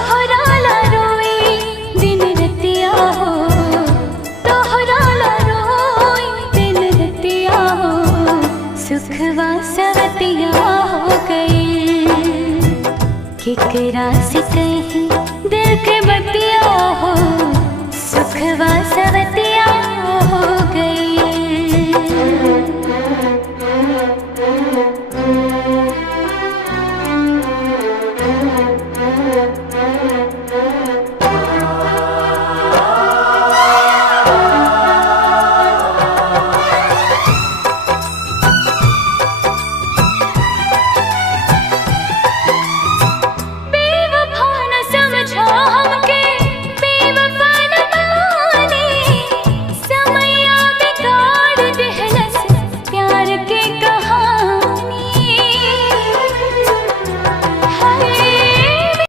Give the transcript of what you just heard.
तोहरा ला रोई दिन रतिया हो, तोहरा ला रोई दिन रतिया हो, सुखवा सवतिया हो गई। केकरा से कहीं दिल के बतिया हो, सुखवा सवतिया हो गई।